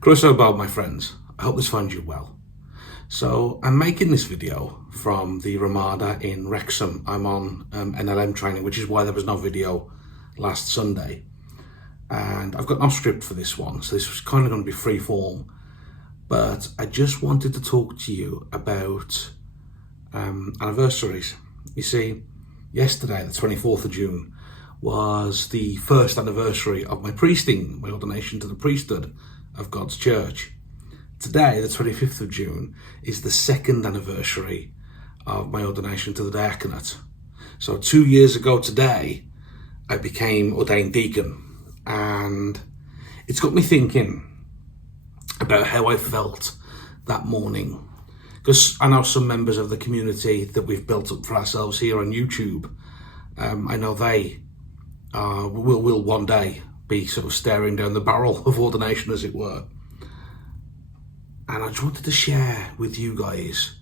Chris O'Bell, my friends. I hope this finds you well. So I'm making this video from the Ramada in Wrexham. I'm on NLM training, which is why there was no video last Sunday. And I've got no script for this one, so this was kind of going to be free form. But I just wanted to talk to you about anniversaries. You see, yesterday, the 24th of June, was the first anniversary of my priesting, my ordination to the priesthood of God's Church. Today, the 25th of June, is the second anniversary of my ordination to the diaconate. So 2 years ago today, I became ordained deacon, and it's got me thinking about how I felt that morning. Because I know some members of the community that we've built up for ourselves here on YouTube, I know they will one day be sort of staring down the barrel of ordination, as it were. And I just wanted to share with you guys,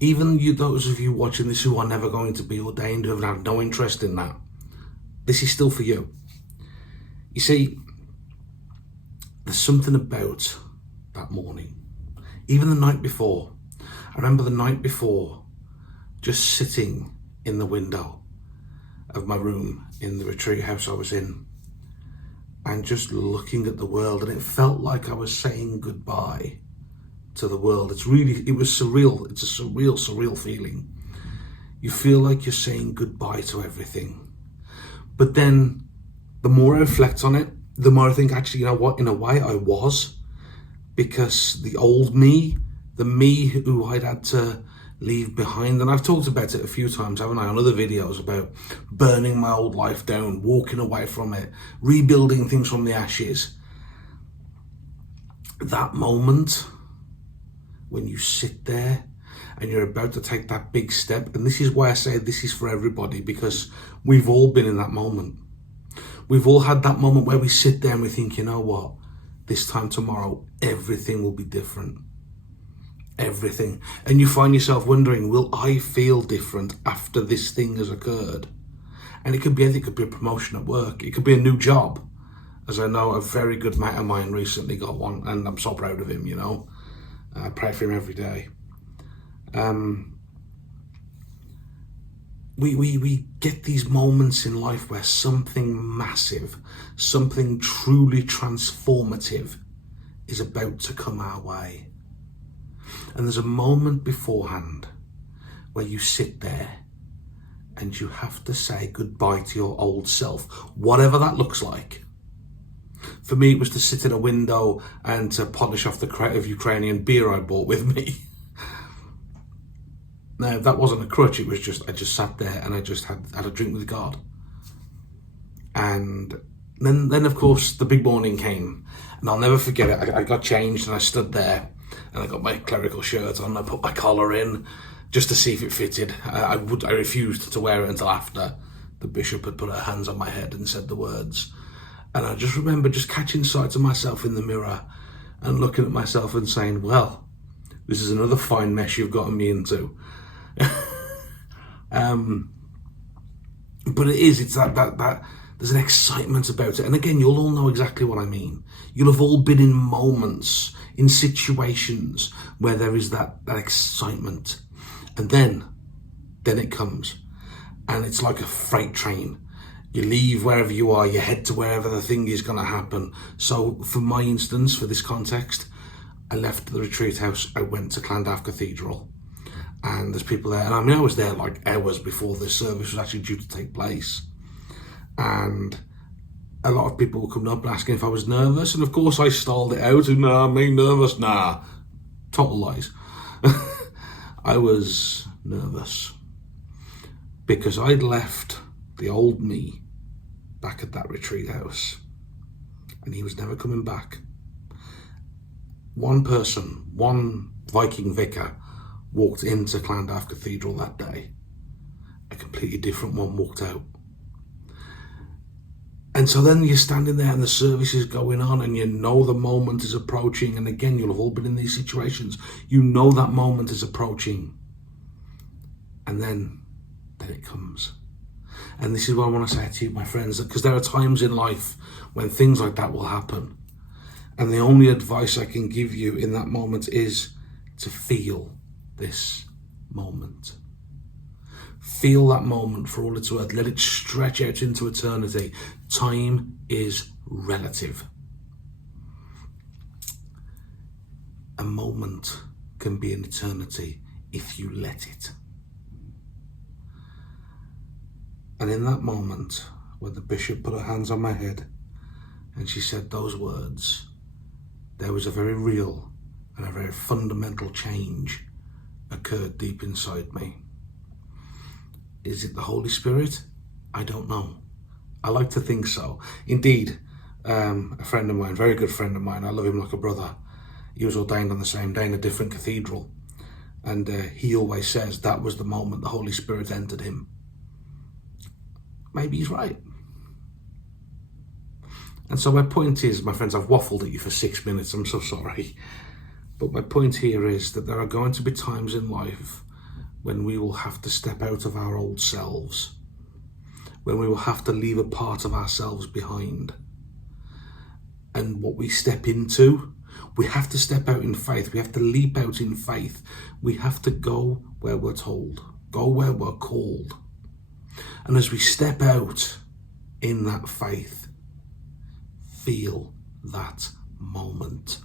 even you, those of you watching this who are never going to be ordained, who have no interest in that, this is still for you. You see, there's something about that morning, even the night before. I remember the night before, just sitting in the window of my room in the retreat house I was in, and just looking at the world, and it felt like I was saying goodbye to the world. It was surreal. It's a surreal feeling. You feel like you're saying goodbye to everything. But then the more I reflect on it, the more I think, actually, you know what, in a way I was, because the old me, the me who I'd had to leave behind, and I've talked about it a few times, haven't I, on other videos, about burning my old life down, walking away from it, rebuilding things from the ashes. That moment when you sit there and you're about to take that big step, and this is why I say this is for everybody, because we've all been in that moment. We've all had that moment where we sit there and we think, you know what, this time tomorrow everything will be different. Everything. And you find yourself wondering, will I feel different after this thing has occurred? And it could be anything. It could be a promotion at work, it could be a new job, as I know a very good mate of mine recently got one, and I'm so proud of him. You know, I pray for him every day. We get these moments in life where something massive, something truly transformative is about to come our way. And there's a moment beforehand where you sit there and you have to say goodbye to your old self, whatever that looks like. For me, it was to sit in a window and to polish off the crate of Ukrainian beer I brought with me. Now, that wasn't a crutch, it was just, I just sat there and I just had a drink with God. And then of course, the big morning came, and I'll never forget it. I got changed and I stood there, and I got my clerical shirt on, I put my collar in just to see if it fitted. I refused to wear it until after the bishop had put her hands on my head and said the words. And I just remember just catching sight of myself in the mirror and looking at myself and saying, well, this is another fine mess you've gotten me into. But it's that there's an excitement about it. And again, you'll all know exactly what I mean. You'll have all been in moments, in situations where there is that excitement. And then it comes. And it's like a freight train. You leave wherever you are, you head to wherever the thing is going to happen. So for my instance, for this context, I left the retreat house, I went to Llandaff Cathedral. And there's people there. And I mean, I was there like hours before this service was actually due to take place. And a lot of people were coming up asking if I was nervous. And of course I stalled it out. Nah, me nervous? Nah. Total lies. I was nervous because I'd left the old me back at that retreat house, and he was never coming back. One person, one Viking vicar, walked into Llandaff Cathedral that day. A completely different one walked out. And so then you're standing there and the service is going on and you know the moment is approaching. And again, you'll have all been in these situations. You know that moment is approaching. And then it comes. And this is what I want to say to you, my friends, because there are times in life when things like that will happen. And the only advice I can give you in that moment is to feel this moment. Feel that moment for all it's worth. Let it stretch out into eternity. Time is relative. A moment can be an eternity if you let it. And in that moment, when the bishop put her hands on my head and she said those words, there was a very real and a very fundamental change occurred deep inside me. Is it the Holy Spirit? I don't know. I like to think so. Indeed, a friend of mine, very good friend of mine, I love him like a brother. He was ordained on the same day in a different cathedral. And he always says that was the moment the Holy Spirit entered him. Maybe he's right. And so my point is, my friends, I've waffled at you for 6 minutes, I'm so sorry. But my point here is that there are going to be times in life when we will have to step out of our old selves, when we will have to leave a part of ourselves behind. And what we step into, we have to step out in faith. We have to leap out in faith. We have to go where we're told, go where we're called. And as we step out in that faith, feel that moment.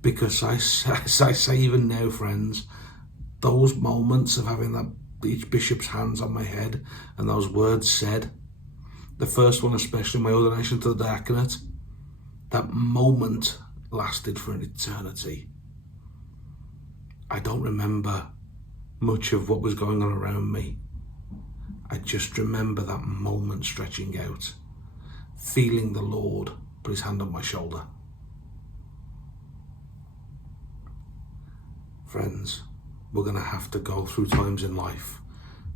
Because I say even now, friends, those moments of having that each bishop's hands on my head and those words said, the first one especially, my ordination to the diaconate, that moment lasted for an eternity. I don't remember much of what was going on around me. I just remember that moment stretching out, feeling the Lord put his hand on my shoulder. Friends, we're going to have to go through times in life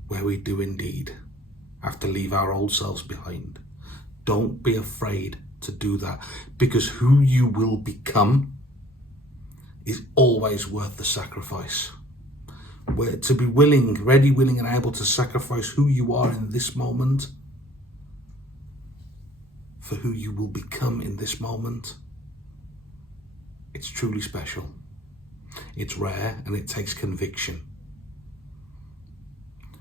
where we do indeed have to leave our old selves behind. Don't be afraid to do that, because who you will become is always worth the sacrifice. Where to be willing, ready, willing and able to sacrifice who you are in this moment for who you will become in this moment, it's truly special. It's rare and it takes conviction.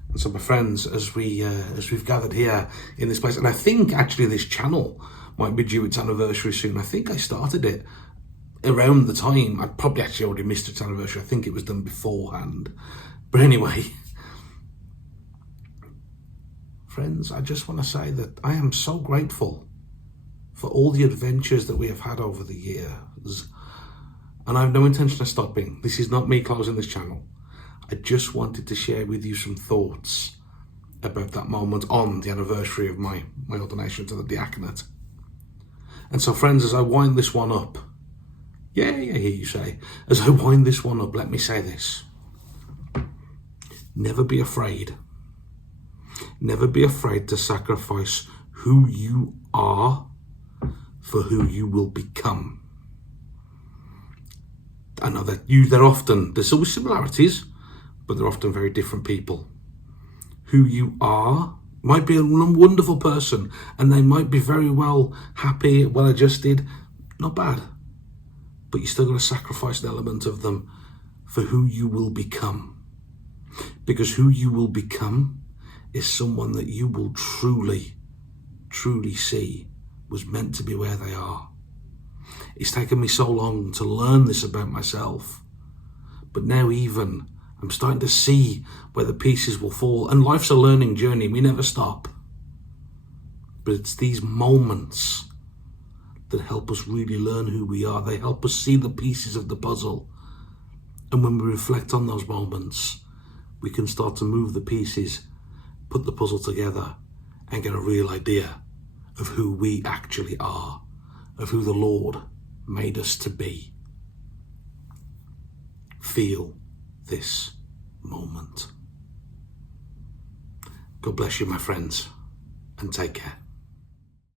And so my friends, as we've gathered here in this place, and I think actually this channel might be due its anniversary soon. I think I started it around the time, I probably actually already missed its anniversary. I think it was done beforehand. But anyway, friends, I just want to say that I am so grateful for all the adventures that we have had over the years. And I have no intention of stopping. This is not me closing this channel. I just wanted to share with you some thoughts about that moment on the anniversary of my ordination to the diaconate. And so friends, as I wind this one up, yeah, I hear you say, as I wind this one up, let me say this. Never be afraid. Never be afraid to sacrifice who you are for who you will become. I know that there's always similarities, but they're often very different people. Who you are might be a wonderful person, and they might be very well happy, well adjusted, not bad. But you still got to sacrifice an element of them for who you will become. Because who you will become is someone that you will truly, truly see was meant to be where they are. It's taken me so long to learn this about myself. But now even I'm starting to see where the pieces will fall. And life's a learning journey. We never stop. But it's these moments that help us really learn who we are. They help us see the pieces of the puzzle. And when we reflect on those moments, we can start to move the pieces, put the puzzle together, and get a real idea of who we actually are, of who the Lord made us to be. Feel this moment. God bless you, my friends, and take care.